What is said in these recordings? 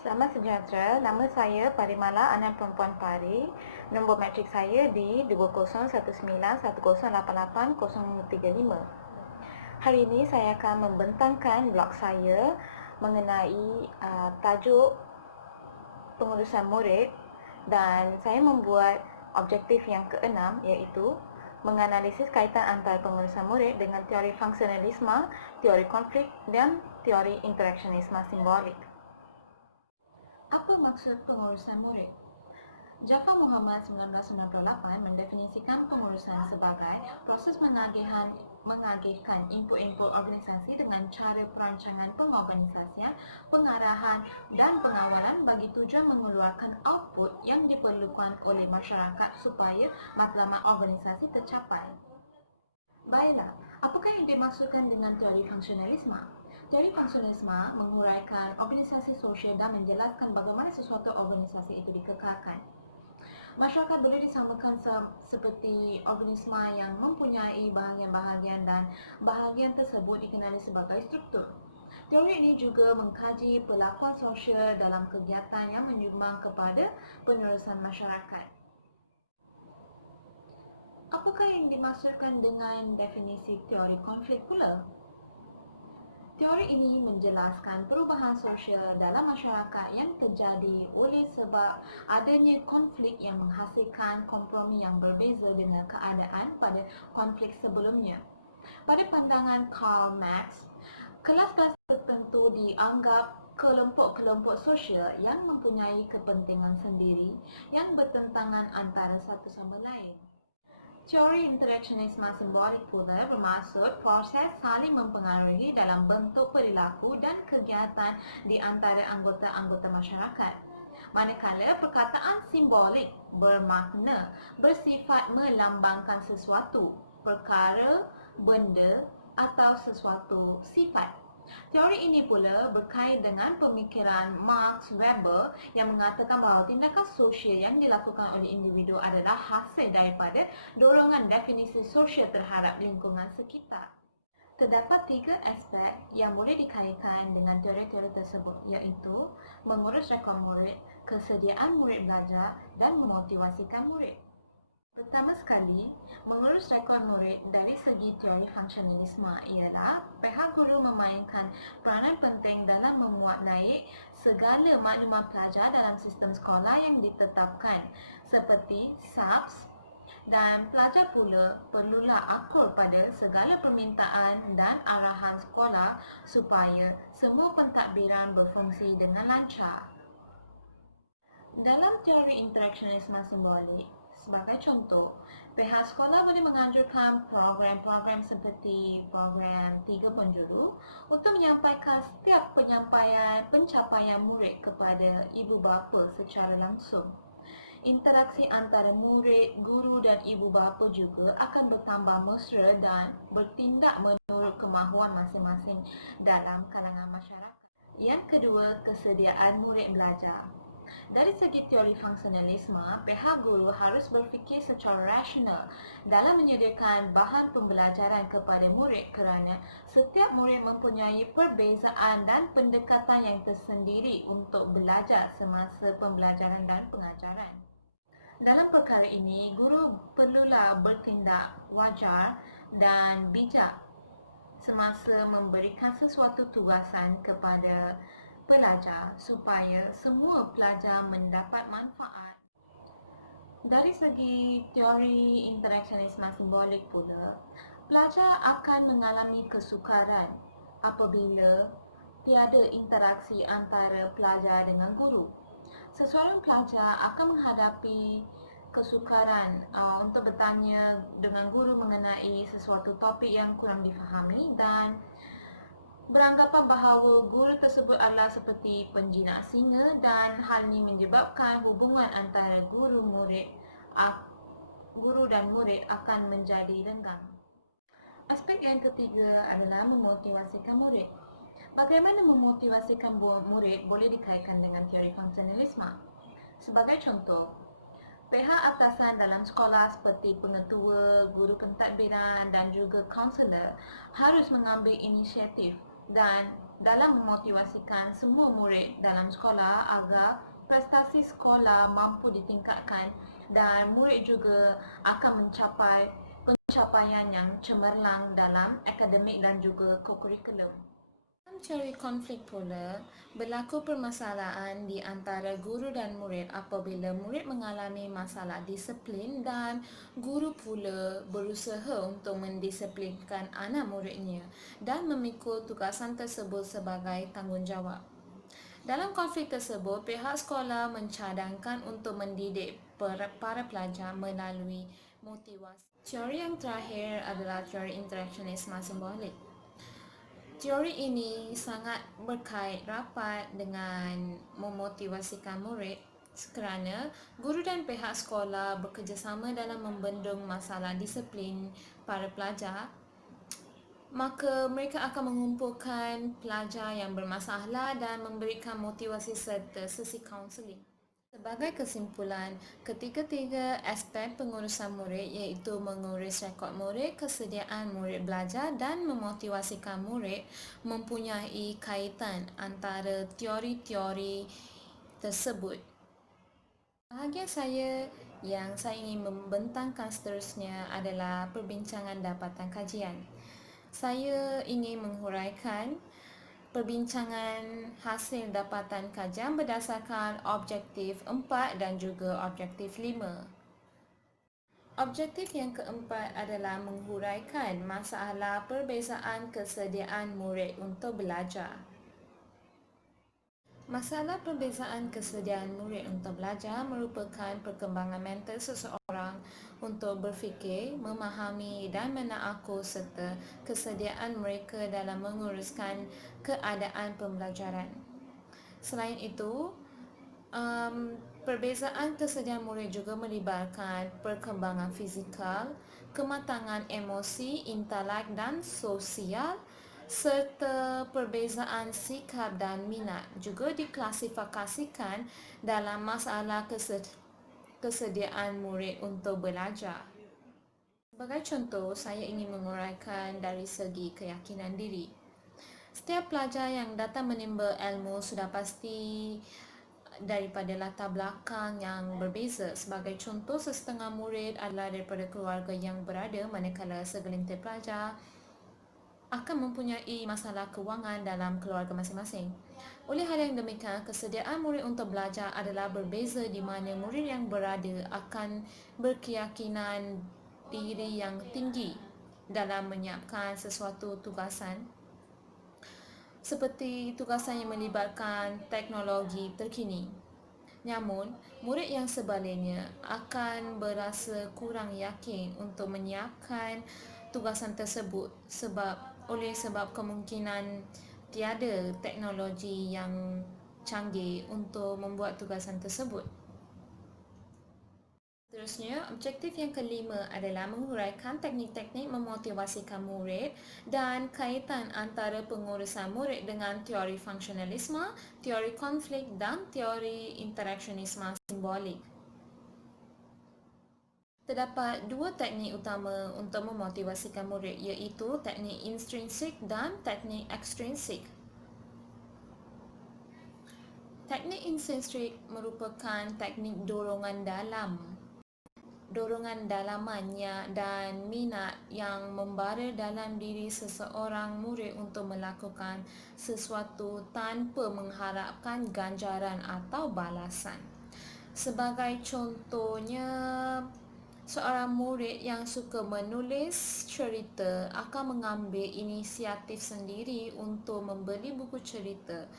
Selamat sejahtera, nama saya Parimala Anan Perempuan Pari. Nombor matrik saya di 201910888035. Hari ini saya akan membentangkan blog saya mengenai tajuk pengurusan murid dan saya membuat objektif yang keenam iaitu menganalisis kaitan antara pengurusan murid dengan teori fungsionalisme, teori konflik dan teori interaksionisme simbolik. Apa maksud pengurusan murid? Jafar Muhammad 1998 mendefinisikan pengurusan sebagai proses mengagihkan input-input organisasi dengan cara perancangan pengorganisasian, pengarahan dan pengawalan bagi tujuan mengeluarkan output yang diperlukan oleh masyarakat supaya matlamat organisasi tercapai. Baiklah, apakah yang dimaksudkan dengan teori fungsionalisme? Teori fungsionalisme menguraikan organisasi sosial dan menjelaskan bagaimana sesuatu organisasi itu dikekalkan. Masyarakat boleh disamakan seperti organisme yang mempunyai bahagian-bahagian dan bahagian tersebut dikenali sebagai struktur. Teori ini juga mengkaji perlakuan sosial dalam kegiatan yang menyumbang kepada penerusan masyarakat. Apakah yang dimaksudkan dengan definisi teori konflik pula? Teori ini menjelaskan perubahan sosial dalam masyarakat yang terjadi oleh sebab adanya konflik yang menghasilkan kompromi yang berbeza dengan keadaan pada konflik sebelumnya. Pada pandangan Karl Marx, kelas-kelas tertentu dianggap kelompok-kelompok sosial yang mempunyai kepentingan sendiri yang bertentangan antara satu sama lain. Teori interaksionisme simbolik pula bermaksud proses saling mempengaruhi dalam bentuk perilaku dan kegiatan di antara anggota-anggota masyarakat. Manakala perkataan simbolik bermakna bersifat melambangkan sesuatu, perkara, benda atau sesuatu sifat. Teori ini pula berkait dengan pemikiran Max Weber yang mengatakan bahawa tindakan sosial yang dilakukan oleh individu adalah hasil daripada dorongan definisi sosial terhadap lingkungan sekitar. Terdapat 3 aspek yang boleh dikaitkan dengan teori-teori tersebut iaitu mengurus rekod murid, kesediaan murid belajar dan memotivasikan murid. Pertama sekali, mengurus rekod murid dari segi teori fungsionalisme ialah pihak guru memainkan peranan penting dalam memuat naik segala maklumat pelajar dalam sistem sekolah yang ditetapkan seperti SAPS, dan pelajar pula perlulah akur pada segala permintaan dan arahan sekolah supaya semua pentadbiran berfungsi dengan lancar. Dalam teori interaksionisme simbolik, sebagai contoh, pihak sekolah boleh menganjurkan program-program seperti program 3 penjuru untuk menyampaikan setiap pencapaian murid kepada ibu bapa secara langsung. Interaksi antara murid, guru dan ibu bapa juga akan bertambah mesra dan bertindak menurut kemahuan masing-masing dalam kalangan masyarakat. Yang kedua, kesediaan murid belajar. Dari segi teori fungsionalisme, pihak guru harus berfikir secara rasional dalam menyediakan bahan pembelajaran kepada murid kerana setiap murid mempunyai perbezaan dan pendekatan yang tersendiri untuk belajar semasa pembelajaran dan pengajaran. Dalam perkara ini, guru perlulah bertindak wajar dan bijak semasa memberikan sesuatu tugasan kepada pelajar supaya semua pelajar mendapat manfaat. Dari segi teori interaksionisme simbolik pula, pelajar akan mengalami kesukaran apabila tiada interaksi antara pelajar dengan guru. Seseorang pelajar akan menghadapi kesukaran untuk bertanya dengan guru mengenai sesuatu topik yang kurang difahami dan beranggapan bahawa guru tersebut adalah seperti penjinak singa dan hal ini menyebabkan hubungan antara guru dan murid akan menjadi renggang. Aspek yang ketiga adalah memotivasikan murid. Bagaimana memotivasikan murid boleh dikaitkan dengan teori fungsionalisme. Sebagai contoh, pihak atasan dalam sekolah seperti pengetua, guru pentadbiran dan juga kaunselor harus mengambil inisiatif dan dalam memotivasikan semua murid dalam sekolah agar prestasi sekolah mampu ditingkatkan dan murid juga akan mencapai pencapaian yang cemerlang dalam akademik dan juga kokurikulum. Dalam teori konflik pula, berlaku permasalahan di antara guru dan murid apabila murid mengalami masalah disiplin dan guru pula berusaha untuk mendisiplinkan anak muridnya dan memikul tugasan tersebut sebagai tanggungjawab. Dalam konflik tersebut, pihak sekolah mencadangkan untuk mendidik para pelajar melalui motivasi. Teori yang terakhir adalah teori interaksionisme simbolik. Teori ini sangat berkait rapat dengan memotivasikan murid kerana guru dan pihak sekolah bekerjasama dalam membendung masalah disiplin para pelajar, maka mereka akan mengumpulkan pelajar yang bermasalah dan memberikan motivasi serta sesi kaunseling. Sebagai kesimpulan, ketiga-tiga aspek pengurusan murid iaitu mengurus rekod murid, kesediaan murid belajar dan memotivasikan murid mempunyai kaitan antara teori-teori tersebut. Bahagian saya yang saya ingin membentangkan seterusnya adalah perbincangan dapatan kajian. Saya ingin menghuraikan perbincangan hasil dapatan kajian berdasarkan objektif 4 dan juga objektif 5. Objektif yang keempat adalah menghuraikan masalah perbezaan kesediaan murid untuk belajar. Masalah perbezaan kesediaan murid untuk belajar merupakan perkembangan mental seseorang untuk berfikir, memahami dan menakluk serta kesediaan mereka dalam menguruskan keadaan pembelajaran. Selain itu, perbezaan kesediaan murid juga melibatkan perkembangan fizikal, kematangan emosi, intelek dan sosial serta perbezaan sikap dan minat juga diklasifikasikan dalam masalah kesediaan murid untuk belajar. Sebagai contoh, saya ingin menguraikan dari segi keyakinan diri. Setiap pelajar yang datang menimba ilmu sudah pasti daripada latar belakang yang berbeza. Sebagai contoh, sesetengah murid adalah daripada keluarga yang berada, manakala segelintir pelajar akan mempunyai masalah kewangan dalam keluarga masing-masing. Oleh hal yang demikian, kesediaan murid untuk belajar adalah berbeza di mana murid yang berada akan berkeyakinan diri yang tinggi dalam menyiapkan sesuatu tugasan seperti tugasan yang melibatkan teknologi terkini. Namun, murid yang sebaliknya akan berasa kurang yakin untuk menyiapkan tugasan tersebut oleh sebab kemungkinan tiada teknologi yang canggih untuk membuat tugasan tersebut. Seterusnya, objektif yang kelima adalah menguraikan teknik-teknik memotivasikan murid dan kaitan antara pengurusan murid dengan teori fungsionalisme, teori konflik dan teori interaksionisme simbolik. Terdapat dua teknik utama untuk memotivasikan murid iaitu teknik intrinsik dan teknik ekstrinsik. Teknik intrinsik merupakan teknik dorongan dalamannya dan minat yang membara dalam diri seseorang murid untuk melakukan sesuatu tanpa mengharapkan ganjaran atau balasan. Sebagai contohnya, seorang murid yang suka menulis cerita akan mengambil inisiatif sendiri untuk membeli buku cerita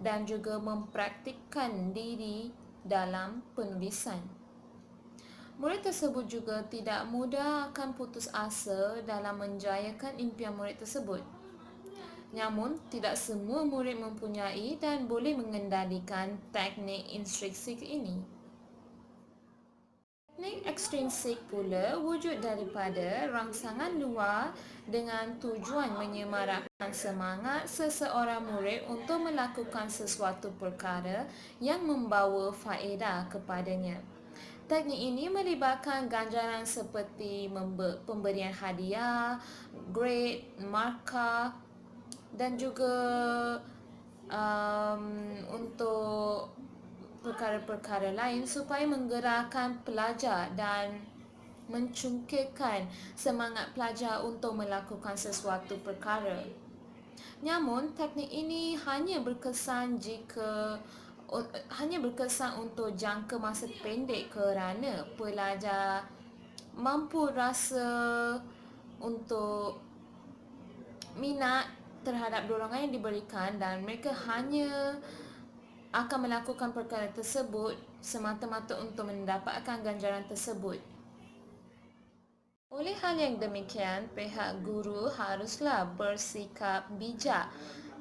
dan juga mempraktikkan diri dalam penulisan. Murid tersebut juga tidak mudah akan putus asa dalam menjayakan impian murid tersebut. Namun, tidak semua murid mempunyai dan boleh mengendalikan teknik intrinsik ini. Teknik ekstrinsik pula wujud daripada rangsangan luar dengan tujuan menyemarakkan semangat seseorang murid untuk melakukan sesuatu perkara yang membawa faedah kepadanya. Teknik ini melibatkan ganjaran seperti pemberian hadiah, grade, markah dan juga untuk perkara-perkara lain supaya menggerakkan pelajar dan mencungkilkan semangat pelajar untuk melakukan sesuatu perkara. Namun, teknik ini hanya berkesan untuk jangka masa pendek kerana pelajar mampu rasa untuk minat terhadap dorongan yang diberikan dan mereka hanya akan melakukan perkara tersebut semata-mata untuk mendapatkan ganjaran tersebut. Oleh hal yang demikian, pihak guru haruslah bersikap bijak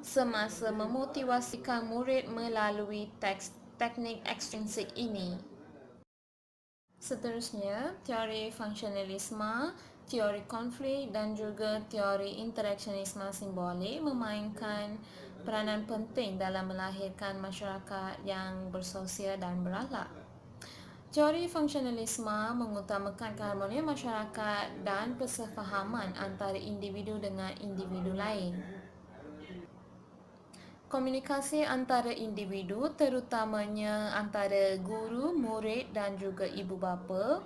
semasa memotivasikan murid melalui teknik ekstrinsik ini. Seterusnya, teori funksionalisme, teori konflik dan juga teori interaksionisme simbolik memainkan peranan penting dalam melahirkan masyarakat yang bersosial dan berakhlak. Teori funksionalisme mengutamakan keharmonian masyarakat dan persefahaman antara individu dengan individu lain. Komunikasi antara individu terutamanya antara guru, murid dan juga ibu bapa.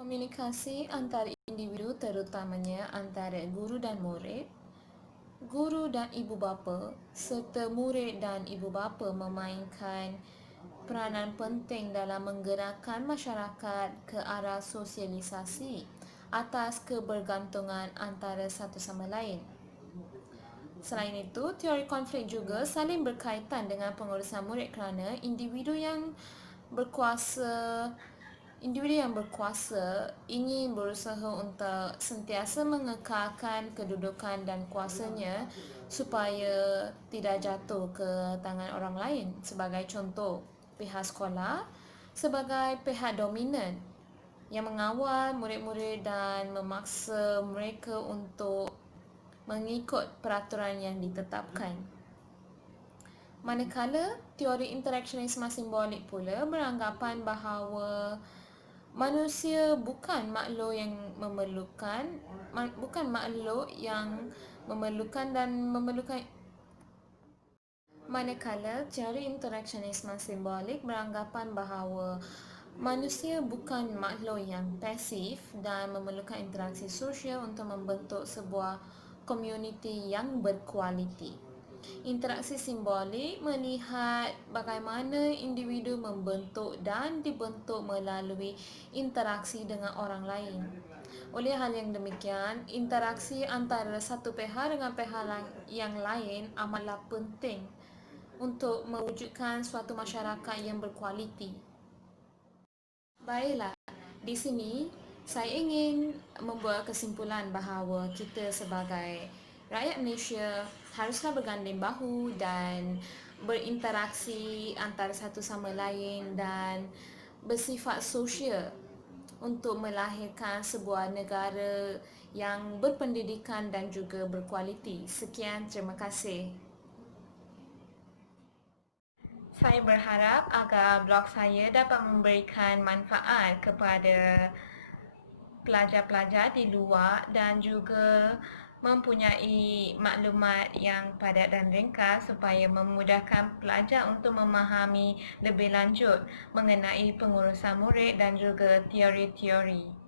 Komunikasi antara individu terutamanya antara guru dan murid, guru dan ibu bapa serta murid dan ibu bapa memainkan peranan penting dalam menggerakkan masyarakat ke arah sosialisasi atas kebergantungan antara satu sama lain. Selain itu, teori konflik juga saling berkaitan dengan pengurusan murid kerana individu yang berkuasa ingin berusaha untuk sentiasa mengekalkan kedudukan dan kuasanya supaya tidak jatuh ke tangan orang lain. Sebagai contoh, pihak sekolah sebagai pihak dominan yang mengawal murid-murid dan memaksa mereka untuk mengikut peraturan yang ditetapkan. Manakala teori interaksionisme simbolik pula beranggapan bahawa manusia bukan makhluk yang memerlukan dan memerlukan. Manakala teori interaksionisme simbolik beranggapan bahawa manusia bukan makhluk yang pasif dan memerlukan interaksi sosial untuk membentuk sebuah komuniti yang berkualiti. Interaksi simbolik melihat bagaimana individu membentuk dan dibentuk melalui interaksi dengan orang lain. Oleh hal yang demikian, interaksi antara satu pihak dengan pihak yang lain amatlah penting untuk mewujudkan suatu masyarakat yang berkualiti. Baiklah, di sini saya ingin membuat kesimpulan bahawa kita sebagai rakyat Malaysia haruslah berganding bahu dan berinteraksi antara satu sama lain dan bersifat sosial untuk melahirkan sebuah negara yang berpendidikan dan juga berkualiti. Sekian, terima kasih. Saya berharap agar blog saya dapat memberikan manfaat kepada pelajar-pelajar di luar dan juga mempunyai maklumat yang padat dan ringkas supaya memudahkan pelajar untuk memahami lebih lanjut mengenai pengurusan murid dan juga teori-teori.